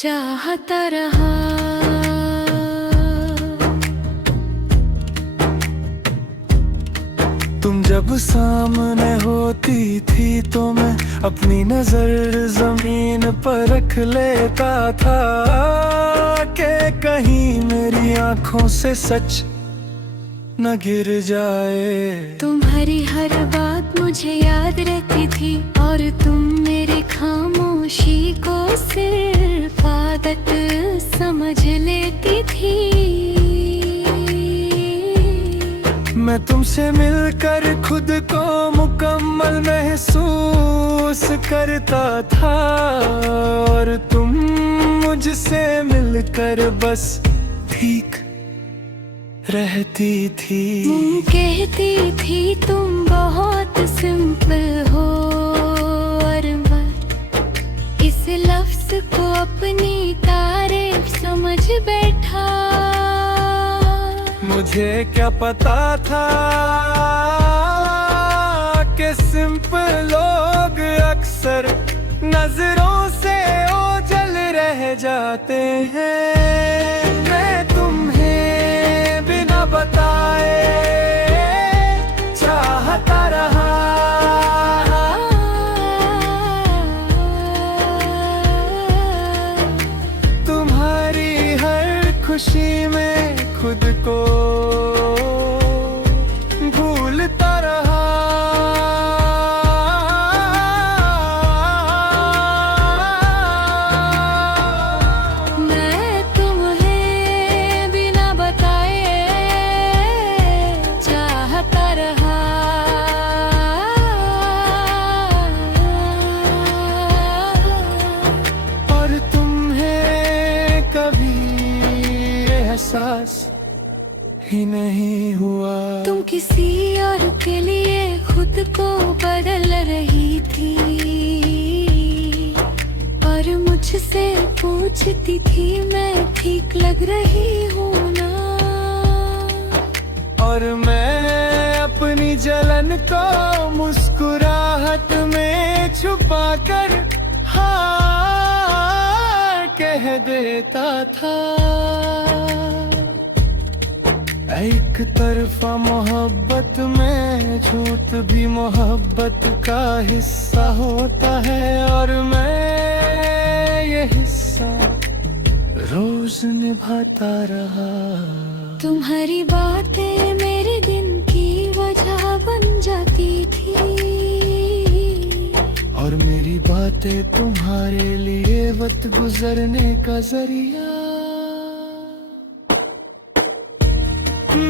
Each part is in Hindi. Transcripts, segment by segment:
चाहता रहा। तुम जब सामने होती थी तो मैं अपनी नजर जमीन पर रख लेता था कि कहीं मेरी आंखों से सच न गिर जाए। तुम्हारी हर बात मुझे याद रहती थी और तुम मेरी खामोशी को सिर्फ आदत समझ लेती थी। मैं तुमसे मिलकर खुद को मुकम्मल महसूस करता था और तुम मुझसे मिलकर बस ठीक रहती थी। कहती थी तुम बहुत सिंपल हो और मैं इस लफ्ज को अपनी तारीफ समझ बैठा। मुझे क्या पता था कि सिंपल लोग अक्सर नजरों से ओझल रह जाते हैं। मैं तुम्हें बिना बताए चाहता रहा। तुम्हारी हर खुशी में खुद को भूलता रहा। मैं तुम्हें बिना बताए चाहता रहा। और तुम्हें कभी एहसास ही नहीं हुआ। तुम किसी और के लिए खुद को बदल रही थी और मुझसे पूछती थी मैं ठीक लग रही हूँ ना। और मैं अपनी जलन को मुस्कुराहट में छुपा कर हाँ कह देता था। एक तरफा मोहब्बत में झूठ भी मोहब्बत का हिस्सा होता है और मैं ये हिस्सा रोज निभाता रहा। तुम्हारी बातें मेरे दिन की वजह बन जाती थी और मेरी बातें तुम्हारे लिए वक्त गुजरने का जरिया।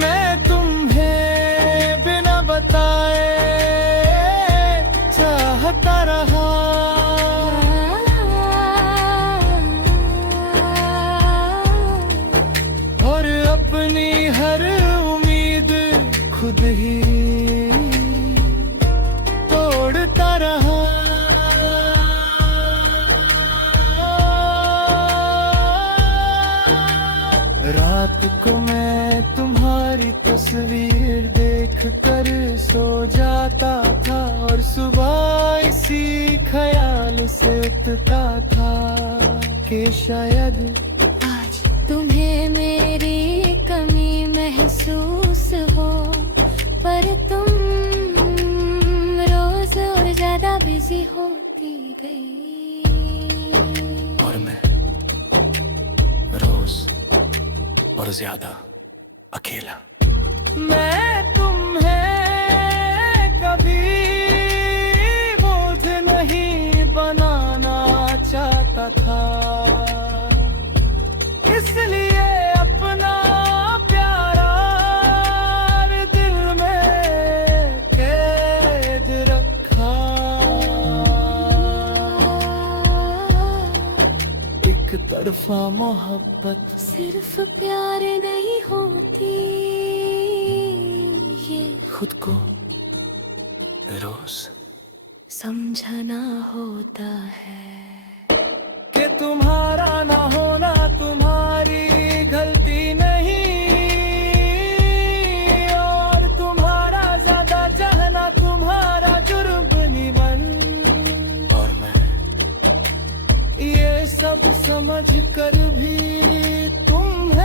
मैं तुम्हें बिना बताए चाहता रहा। और अपनी हर उम्मीद खुद ही तोड़ता रहा। रात को मैं तुम्हारी तस्वीर देख कर सो जाता था और सुबह इसी ख्याल से उठता था कि शायद आज तुम्हें मेरी कमी महसूस हो पर तुम रोज और ज्यादा बिजी होती गई। और मैं रोज और ज्यादा अकेला। मैं तुम्हें कभी बोझ नहीं बनाना चाहता था, इसलिए अपना प्यारा दिल में कैद रखा। एक तरफा मोहब्बत सिर्फ प्यार नहीं होती, ये खुद को रोज समझना होता है कि तुम्हारा ना होना तुम्हारी गलती नहीं, और तुम्हारा ज्यादा चाहना तुम्हारा जुर्म नहीं बन। और मैं ये सब समझ कर भी तुम्हें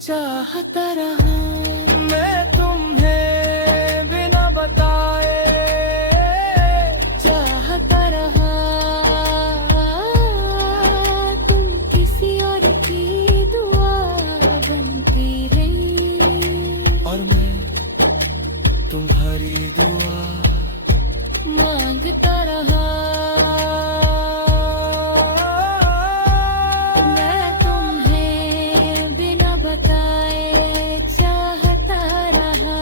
चाहता रहा। मैं तुम्हें बिना बताए चाहता रहा। तुम किसी और की दुआ बनती रही और मैं तुम्हारी दुआ मांगता रहा। मैं तुम्हें बिना बताए चाहता रहा।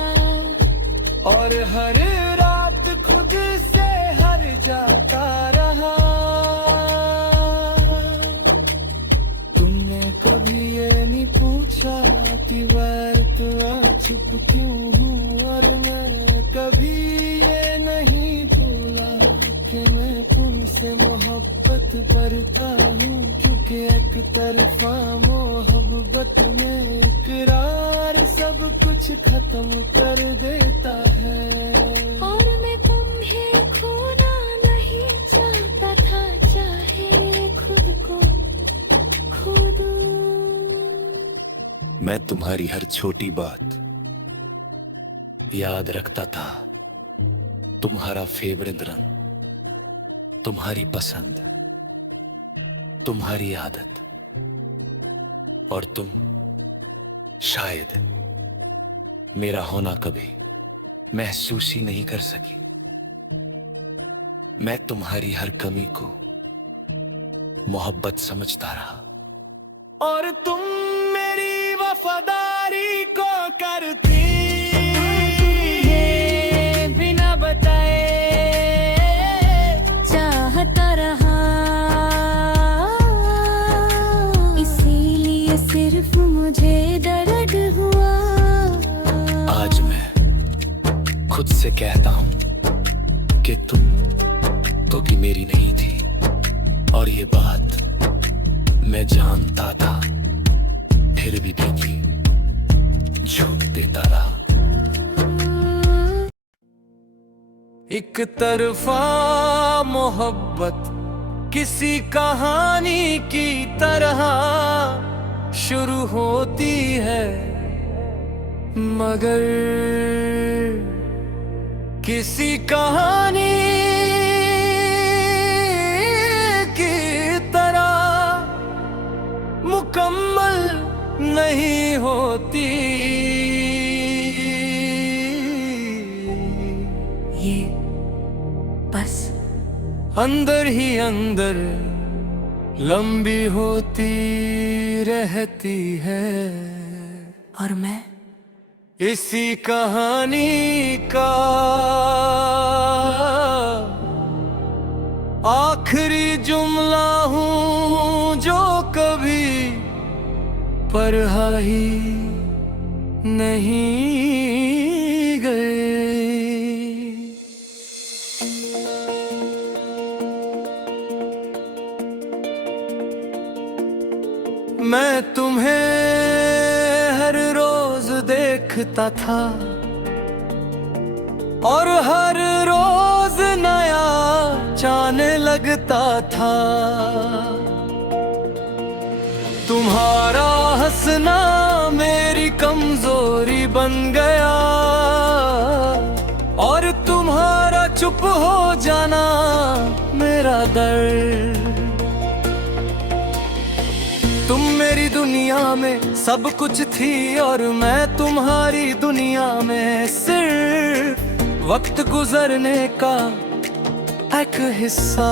और हर रात खुद से हर जाता रहा। तुमने कभी ये नहीं पूछा कि वक्त चुप क्यों हूँ, और मैं कभी ये नहीं भूला कि मैं तुमसे मोहब्बत करता हूँ। क्योंकि एक तरफा मोहब्बत में इकरार सब कुछ खत्म कर देता है। और मैं तुम्हें खोना नहीं चाहता था, चाहे खुद को खो दूं। मैं तुम्हारी हर छोटी बात याद रखता था। तुम्हारा फेवरेट रंग, तुम्हारी पसंद, तुम्हारी आदत, और तुम शायद मेरा होना कभी महसूस ही नहीं कर सकी। मैं तुम्हारी हर कमी को मोहब्बत समझता रहा। और तुम मेरी वफादारी को करती बिना बताए चाहता रहा। इसीलिए सिर्फ मुझे दर्द हुआ। आज मैं खुद से कहता हूं कि तुम तो कि मेरी नहीं थी, और ये बात मैं जानता था, फिर भी देखी झूठ देता रहा। एक तरफा मोहब्बत किसी कहानी की तरह शुरू होती है, मगर किसी कहानी की तरह मुकम्मल नहीं होती। ये बस अंदर ही अंदर लंबी होती रहती है। और मैं इसी कहानी का आखिरी जुमला हूँ जो कभी पढ़ा ही नहीं गए। मैं तुम्हें हर रोज देखता था, और हर रोज नया चाहने लगता था। तुम्हारा हंसना मेरी कमजोरी बन गया, और तुम्हारा चुप हो जाना मेरा दर्द। तुम मेरी दुनिया में सब कुछ थी, और मैं तुम्हारी दुनिया में सिर्फ वक्त गुजरने का एक हिस्सा।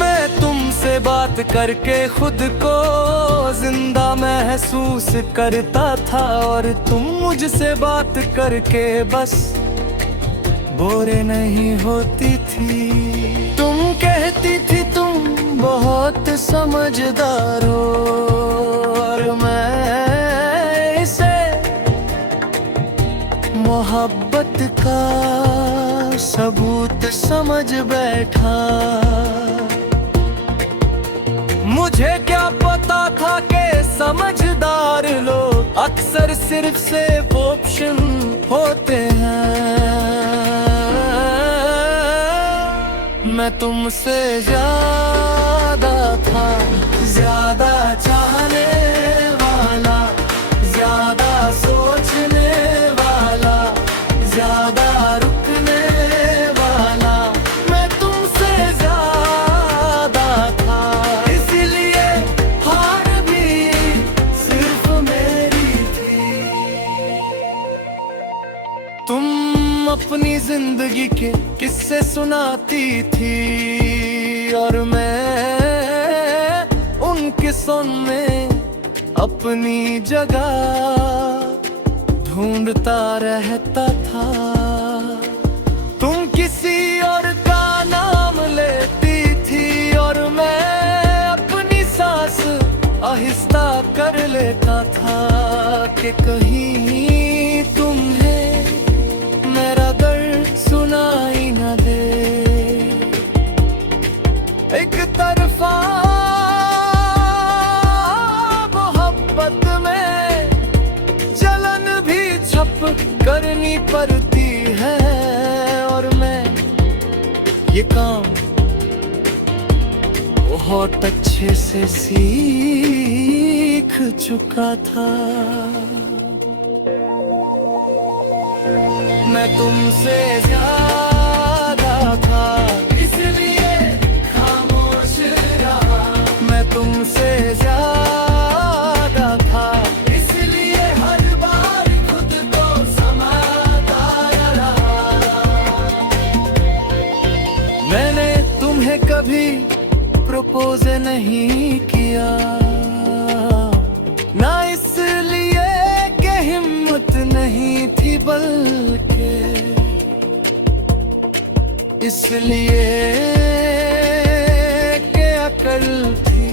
मैं तुमसे बात करके खुद को जिंदा महसूस करता था, और तुम मुझसे बात करके बस बोरे नहीं होती थी। तुम कहती थी तुम बहुत समझदार हो, और मैं इसे मोहब्बत का सबूत समझ बैठा। मुझे क्या पता था कि समझदार लोग अक्सर सिर्फ से ऑप्शन होते हैं। तुमसे ज्यादा था, ज्यादा चाहने वाला, ज्यादा सोचने वाला, ज्यादा रुकने वाला। मैं तुमसे ज्यादा था, इसलिए हार भी सिर्फ मेरी थी। तुम अपनी जिंदगी के किस्से सुनाती थी और मैं उन किस्सों में अपनी जगह ढूंढता रहता था। तुम किसी और का नाम लेती थी और मैं अपनी सांस आहिस्ता कर लेता था कि कहीं तुम्हें मेरा दर्द सुनाई न दे। एक तरफा मोहब्बत में जलन भी छप करनी पड़ती है और मैं ये काम बहुत अच्छे से सीख चुका था। मैं तुमसे ज्यादा था, इसलिए खामोश रहा। मैं तुमसे ज्यादा था, इसलिए हर बार खुद को संभालता रहा। मैंने तुम्हें कभी प्रपोज नहीं किया, ना इसलिए कि हिम्मत नहीं थी, बल्कि इसलिए कि अकल थी।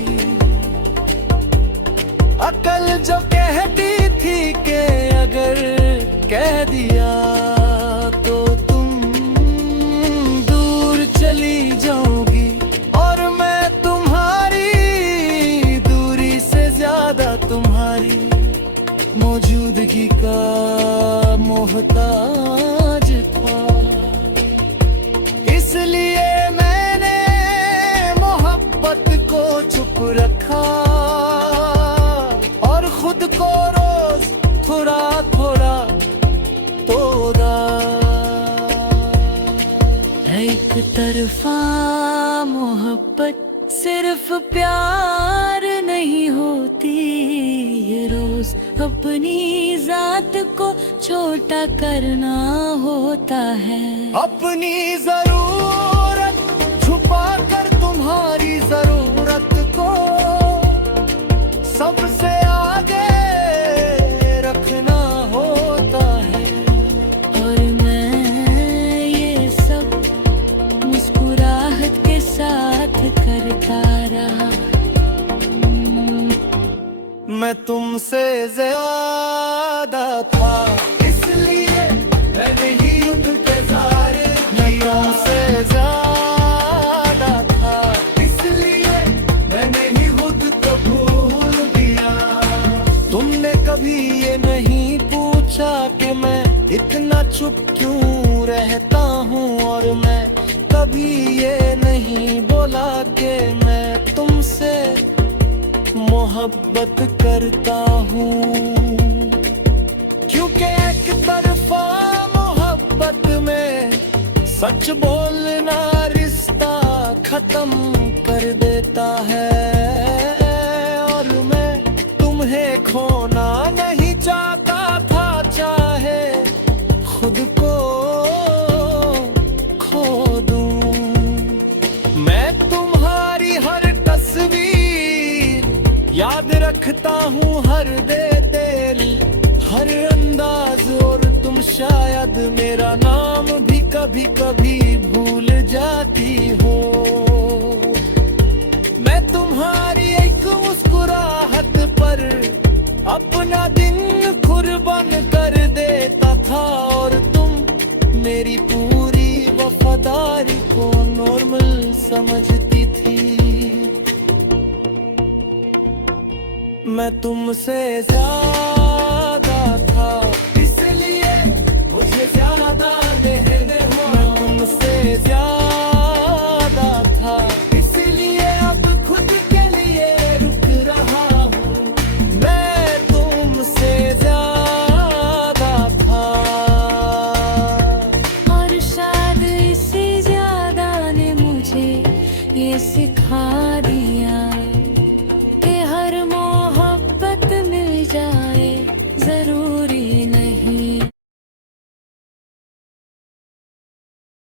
अकल जो कहती थी कि अगर कह दिया तो तुम दूर चली जाओगी और मैं तुम्हारी दूरी से ज्यादा तुम्हारी मौजूदगी का मोहताज था। इसलिए मैंने मोहब्बत को चुप रखा और खुद को रोज थोड़ा थोड़ा तोड़ा। एक तरफा मोहब्बत सिर्फ प्यार नहीं होती, ये रोज अपनी जात को छोटा करना होता है। अपनी जरूरत छुपा कर तुम्हारी जरूरत को सबसे आगे रखना होता है। और मैं ये सब मुस्कुराहट के साथ करता रहा। मैं तुमसे ज्यादा था, इसलिए मैंने ही इंतजार किया। तुमसे ज्यादा था, इसलिए मैंने ही खुद को भूल दिया। तुमने कभी ये नहीं पूछा कि मैं इतना चुप क्यों रहता हूँ और मैं कभी ये नहीं बोला कि मैं तुमसे मोहब्बत करता हूँ। क्योंकि एक तरफा मोहब्बत में सच बोलना रिश्ता खत्म कर देता है और मैं तुम्हें खोना नहीं चाहता था, चाहे खुद को खो दूं। मैं तुम्हारी हर तस्वीर याद रखता हूँ, हर डिटेल, हर अंदाज, और तुम शायद मेरा नाम भी कभी कभी भूल जाती हो। मैं तुम्हारी एक मुस्कुराहट पर अपना दिन कुर्बान कर देता था और तुम मेरी पूरी वफादारी को नॉर्मल समझती थी। मैं तुमसे ज्यादा था, इसलिए मुझे ज्यादा देने हो। मैं तुमसे ज्यादा जाए।